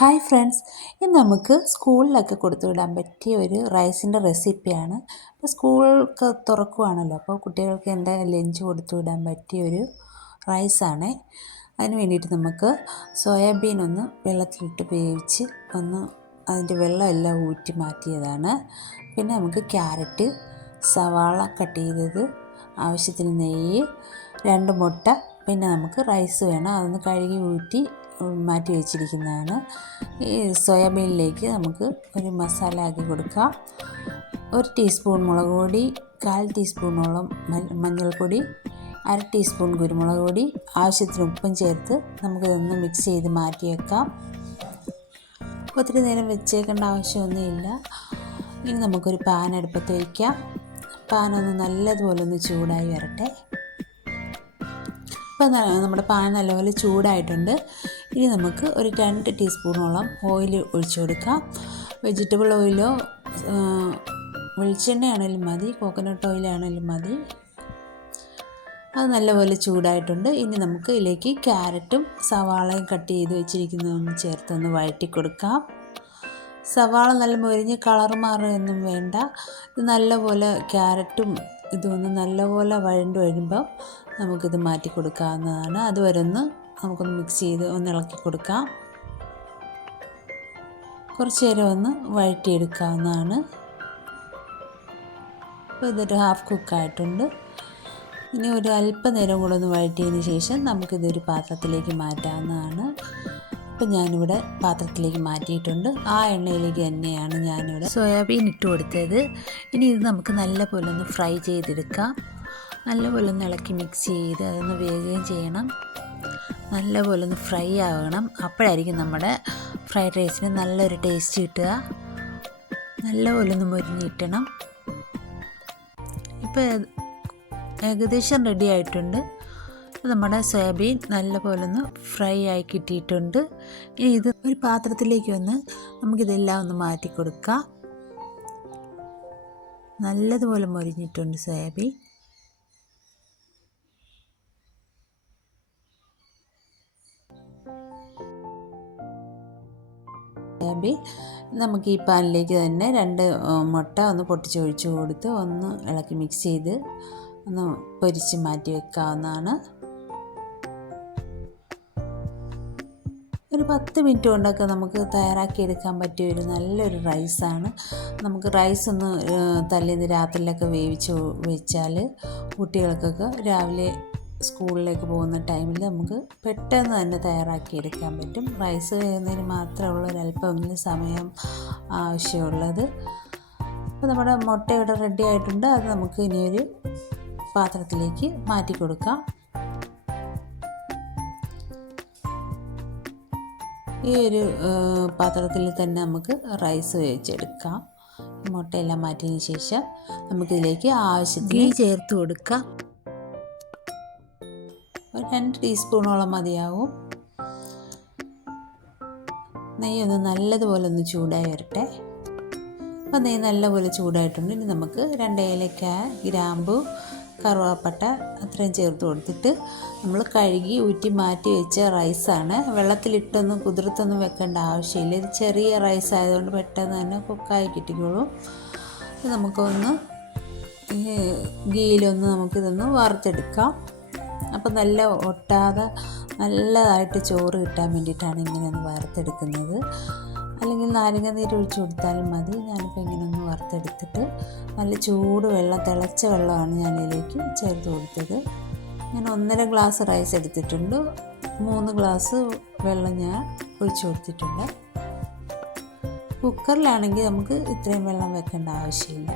Hi friends, ഇന്ന് നമുക്ക് സ്കൂളിലൊക്കെ കൊടുത്തു വിടാൻ പറ്റിയ ഒരു റൈസിൻ്റെ റെസിപ്പിയാണ്. ഇപ്പോൾ സ്കൂളൊക്കെ തുറക്കുവാണല്ലോ, അപ്പോൾ കുട്ടികൾക്ക് എൻ്റെ ലഞ്ച് കൊടുത്തു വിടാൻ പറ്റിയ ഒരു റൈസാണ്. അതിന് വേണ്ടിയിട്ട് നമുക്ക് സോയാബീൻ ഒന്ന് വെള്ളത്തിലിട്ട് വേവിച്ച് അതിൻ്റെ വെള്ളമെല്ലാം ഊറ്റി മാറ്റിയതാണ്. പിന്നെ നമുക്ക് ക്യാരറ്റ്, സവാള കട്ട് ചെയ്തത്, ആവശ്യത്തിന് നെയ്യ്, 2 മുട്ട, പിന്നെ നമുക്ക് റൈസ് വേണം, അതൊന്ന് കഴുകി ഊറ്റി മാറ്റി വെച്ചിരിക്കുന്നതാണ്. ഈ സോയാബീനിലേക്ക് നമുക്ക് ഒരു മസാല ആക്കി കൊടുക്കാം. 1 ടീസ്പൂൺ മുളക് പൊടി, 1/4 ടീസ്പൂണോളം മഞ്ഞൾപ്പൊടി, 1/2 ടീസ്പൂൺ കുരുമുളക് പൊടി, ആവശ്യത്തിന് ഉപ്പും ചേർത്ത് നമുക്കിതൊന്ന് മിക്സ് ചെയ്ത് മാറ്റി വെക്കാം. ഒത്തിരി നേരം വെച്ചേക്കേണ്ട ആവശ്യമൊന്നുമില്ല. ഇനി നമുക്കൊരു പാൻ അടുപ്പത്ത് വയ്ക്കാം. പാൻ ഒന്ന് നല്ലതുപോലെ ഒന്ന് ചൂടായി വരട്ടെ. ഇപ്പം നമ്മുടെ പാൻ നല്ലപോലെ ചൂടായിട്ടുണ്ട്. ഇനി നമുക്ക് ഒരു 2 ടീസ്പൂണോളം ഓയിൽ ഒഴിച്ചു കൊടുക്കാം. വെജിറ്റബിൾ ഓയിലോ വെളിച്ചെണ്ണയാണെങ്കിലും മതി, കോക്കനട്ട് ഓയിലാണെങ്കിലും മതി. അത് നല്ലപോലെ ചൂടായിട്ടുണ്ട്. ഇനി നമുക്ക് ഇതിലേക്ക് ക്യാരറ്റും സവാളയും കട്ട് ചെയ്ത് വെച്ചിരിക്കുന്നതൊന്ന് ചേർത്തൊന്ന് വഴറ്റി കൊടുക്കാം. സവാള നല്ല മൊരിഞ്ഞ് കളർ മാറുകയൊന്നും വേണ്ട. ഇത് നല്ലപോലെ ക്യാരറ്റും ഇതൊന്ന് നല്ലപോലെ വഴണ്ട് വരുമ്പോൾ നമുക്കിത് മാറ്റി കൊടുക്കാവുന്നതാണ്. അതുവരെ നമുക്കൊന്ന് മിക്സ് ചെയ്ത് ഒന്ന് ഇളക്കി കൊടുക്കാം. കുറച്ച് നേരം ഒന്ന് വഴറ്റിയെടുക്കാവുന്നതാണ്. അപ്പോൾ ഇതൊരു ഹാഫ് കുക്കായിട്ടുണ്ട്. ഇനി ഒരു അല്പനേരം കൂടെ ഒന്ന് വഴറ്റിയതിന് ശേഷം നമുക്കിതൊരു പാത്രത്തിലേക്ക് മാറ്റാവുന്നതാണ്. ഇപ്പം ഞാനിവിടെ പാത്രത്തിലേക്ക് മാറ്റിയിട്ടുണ്ട്. ആ എണ്ണയിലേക്ക് തന്നെയാണ് ഞാനിവിടെ സോയാബീൻ ഇട്ട് കൊടുത്തത്. ഇനി ഇത് നമുക്ക് നല്ലപോലെ ഒന്ന് ഫ്രൈ ചെയ്തെടുക്കാം. നല്ലപോലെ ഒന്ന് ഇളക്കി മിക്സ് ചെയ്ത് അതൊന്ന് വേകുകയും ചെയ്യണം. നല്ലപോലെ ഒന്ന് ഫ്രൈ ആവണം. അപ്പോഴായിരിക്കും നമ്മുടെ ഫ്രൈഡ് റൈസിന് നല്ലൊരു ടേസ്റ്റ് കിട്ടുക. നല്ലപോലെ ഒന്ന് മൊരിഞ്ഞിട്ടണം. ഇപ്പോൾ ഏകദേശം റെഡി ആയിട്ടുണ്ട്. നമ്മുടെ സോയാബീൻ നല്ലപോലെ ഒന്ന് ഫ്രൈ ആയി കിട്ടിയിട്ടുണ്ട്. ഇനി ഇത് ഒരു പാത്രത്തിലേക്ക് നമുക്കിതെല്ലാം ഒന്ന് മാറ്റി കൊടുക്കാം. നല്ലതുപോലെ മൊരിഞ്ഞിട്ടുണ്ട് സോയാബീൻ. നമുക്ക് ഈ പാനിലേക്ക് തന്നെ 2 മുട്ട ഒന്ന് പൊട്ടിച്ചൊഴിച്ച് കൊടുത്ത് ഒന്ന് ഇളക്കി മിക്സ് ചെയ്ത് ഒന്ന് പൊരിച്ച് മാറ്റി വെക്കാവുന്നതാണ്. ഒരു 10 മിനിറ്റ് കൊണ്ടൊക്കെ നമുക്ക് തയ്യാറാക്കിയെടുക്കാൻ പറ്റിയ ഒരു നല്ലൊരു റൈസാണ്. നമുക്ക് റൈസ് ഒന്ന് തലേന്ന് രാത്രിയിലൊക്കെ വേവിച്ച് വെച്ചാൽ കുട്ടികൾക്കൊക്കെ രാവിലെ സ്കൂളിലേക്ക് പോകുന്ന ടൈമിൽ നമുക്ക് പെട്ടെന്ന് തന്നെ തയ്യാറാക്കിയെടുക്കാൻ പറ്റും. റൈസ് വേകുന്നതിന് മാത്രമുള്ള ഒരല്പമെങ്കിലും സമയം ആവശ്യമുള്ളത്. അപ്പോൾ നമ്മുടെ മുട്ട ഇവിടെ റെഡി ആയിട്ടുണ്ട്. അത് നമുക്ക് ഇനിയൊരു പാത്രത്തിലേക്ക് മാറ്റി കൊടുക്കാം. ഈ ഒരു പാത്രത്തിൽ തന്നെ നമുക്ക് റൈസ് വേവിച്ചെടുക്കാം. മുട്ടയെല്ലാം മാറ്റിയതിന് ശേഷം നമുക്കിതിലേക്ക് ആവശ്യത്തിന് ചേർത്ത് കൊടുക്കാം. 2 ടീസ്പൂണോളം മതിയാവും. നെയ്യൊന്ന് നല്ലതുപോലെ ഒന്ന് ചൂടായി വരട്ടെ. അപ്പോൾ നെയ്യ് നല്ലപോലെ ചൂടായിട്ടുണ്ട്. ഇനി നമുക്ക് 2 ഏലക്ക, ഗ്രാമ്പു, കറുവാപ്പട്ട അത്രയും ചേർത്ത് കൊടുത്തിട്ട് നമ്മൾ കഴുകി ഊറ്റി മാറ്റി വെച്ച റൈസാണ്. വെള്ളത്തിലിട്ടൊന്നും കുതിർത്തൊന്നും വെക്കേണ്ട ആവശ്യമില്ല. ഇത് ചെറിയ റൈസ് ആയതുകൊണ്ട് പെട്ടെന്ന് തന്നെ കുക്കായി കിട്ടിക്കോളും. ഇത് നമുക്കൊന്ന് ഗീയിലൊന്ന് നമുക്കിതൊന്ന് വറുത്തെടുക്കാം. അപ്പോൾ നല്ല ഒട്ടാതെ നല്ലതായിട്ട് ചോറ് കിട്ടാൻ വേണ്ടിയിട്ടാണ് ഇങ്ങനെ ഒന്ന് വറുത്തെടുക്കുന്നത്. അല്ലെങ്കിൽ നാരങ്ങ നീര് ഒഴിച്ച് കൊടുത്താലും മതി. ഞാനിപ്പോൾ ഇങ്ങനെ ഒന്ന് വറുത്തെടുത്തിട്ട് നല്ല ചൂട് വെള്ളം, തിളച്ച വെള്ളമാണ് ഞാനിതിലേക്ക് ചേർത്ത് കൊടുത്തത്. ഞാൻ 1.5 ഗ്ലാസ് റൈസ് എടുത്തിട്ടുണ്ട്. 3 ഗ്ലാസ് വെള്ളം ഞാൻ ഒഴിച്ച് കൊടുത്തിട്ടുണ്ട്. കുക്കറിലാണെങ്കിൽ നമുക്ക് ഇത്രയും വെള്ളം വെക്കേണ്ട ആവശ്യമില്ല.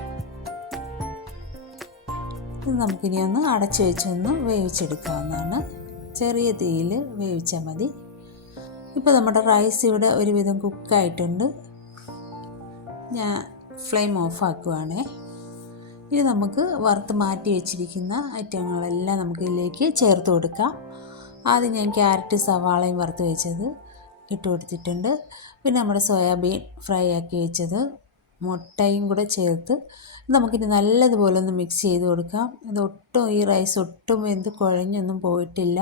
ഇത് നമുക്കിനി ഒന്ന് അടച്ചു വെച്ചൊന്ന് വേവിച്ചെടുക്കാവുന്നതാണ്. ചെറിയ തീയിൽ വേവിച്ചാൽ മതി. ഇപ്പോൾ നമ്മുടെ റൈസ് ഇവിടെ ഒരുവിധം കുക്കായിട്ടുണ്ട്. ഞാൻ ഫ്ലെയിം ഓഫ് ആക്കുവാണേ. ഇനി നമുക്ക് വറുത്ത് മാറ്റി വെച്ചിരിക്കുന്ന ഐറ്റങ്ങളെല്ലാം നമുക്ക് ഇതിലേക്ക് ചേർത്ത് കൊടുക്കാം. ആദ്യം ഞാൻ ക്യാരറ്റ്, സവാളയും വറുത്ത് വെച്ചത് ഇട്ട് കൊടുത്തിട്ടുണ്ട്. പിന്നെ നമ്മുടെ സോയാബീൻ ഫ്രൈ ആക്കി വെച്ചത്, മുട്ടയും കൂടെ ചേർത്ത് നമുക്കിനി നല്ലതുപോലെ ഒന്ന് മിക്സ് ചെയ്ത് കൊടുക്കാം. ഈ റൈസ് ഒട്ടും വെന്ത് കുഴഞ്ഞൊന്നും പോയിട്ടില്ല.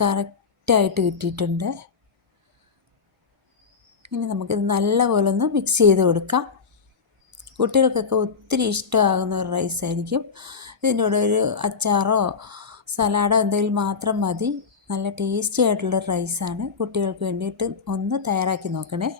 കറക്റ്റായിട്ട് കിട്ടിയിട്ടുണ്ട്. ഇനി നമുക്കിത് നല്ലപോലെ ഒന്ന് മിക്സ് ചെയ്ത് കൊടുക്കാം. കുട്ടികൾക്കൊക്കെ ഒത്തിരി ഇഷ്ടമാകുന്ന ഒരു റൈസായിരിക്കും. ഇതിൻ്റെ കൂടെ ഒരു അച്ചാറോ സലാഡോ എന്തെങ്കിലും മാത്രം മതി. നല്ല ടേസ്റ്റി ആയിട്ടുള്ള റൈസാണ്. കുട്ടികൾക്ക് വേണ്ടിയിട്ട് ഒന്ന് തയ്യാറാക്കി നോക്കണേ.